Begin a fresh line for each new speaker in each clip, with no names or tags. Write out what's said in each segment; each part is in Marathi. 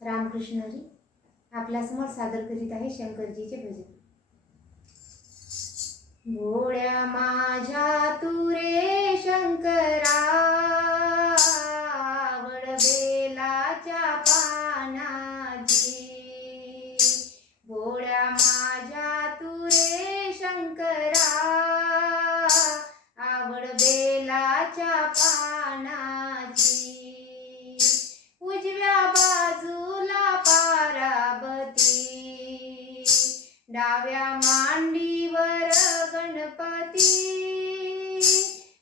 रामकृष्ण हरी आपल्यासमोर सादर करीत आहे शंकरजीचे भजन. भोळ्या माझ्या तुरे शंकरा वडवेलाच्या पानाची. भोळ्या माझ्या तुरे शंकरा आवड बेलाच्या पाना डाव्या मांडीवर गणपती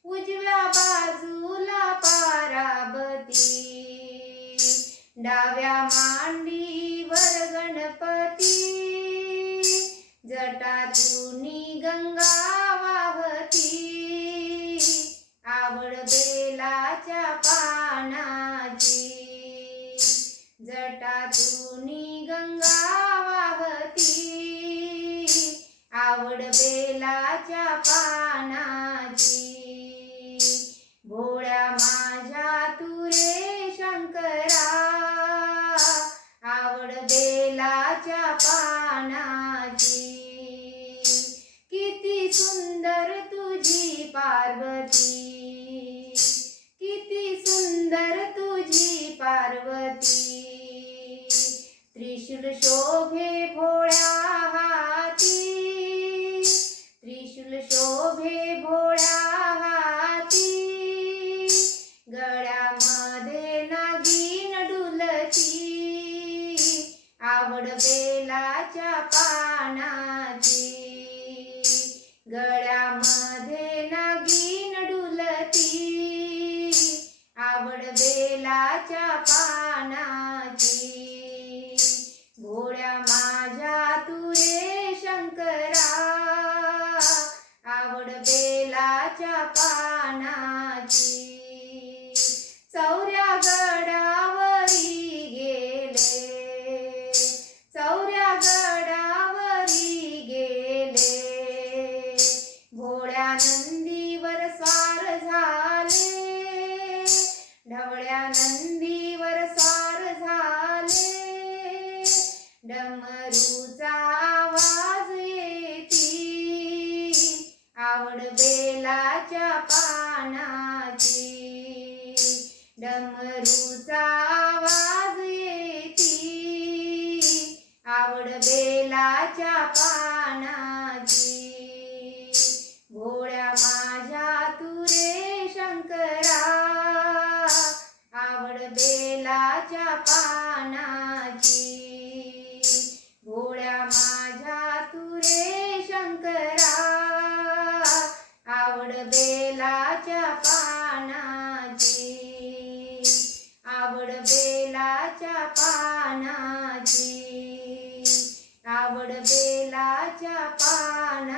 उजव्या बाजूला पाराबती. डाव्या मांडीवर गणपती जटातून गंगा वाहती. आवड बेलाच्या पानाची जटातूनी आवड बेलाच्या पानाची. भोळ्या माझ्या तुरे शंकरा. आवड बेलाच्या पानाची. किती सुंदर तुझी पार्वती. किती सुंदर तुझी पार्वती. त्रिशूल शोभे भोळ्या आवड बेलाच्या पानाची. गळ्यामध्ये नगीन डुलती. आवड बेलाच्या पानाची. घोड्या माझ्या तुरे शंकरा. आवड बेलाच्या पानाची. चौऱ्या गडावर भोळ्या नंदीवर सार झाले. ढवळ्या नंदीवर सार झाले. डमरूचा आवाज येती. आवड बेलाच्या पानाची. डमरूचा आवाज येती. आवड बेलाच्या पानाची आवड बेलाच्या पानाची. आवड बेलाच्या पानाची. आवड बेलाच्या पानाची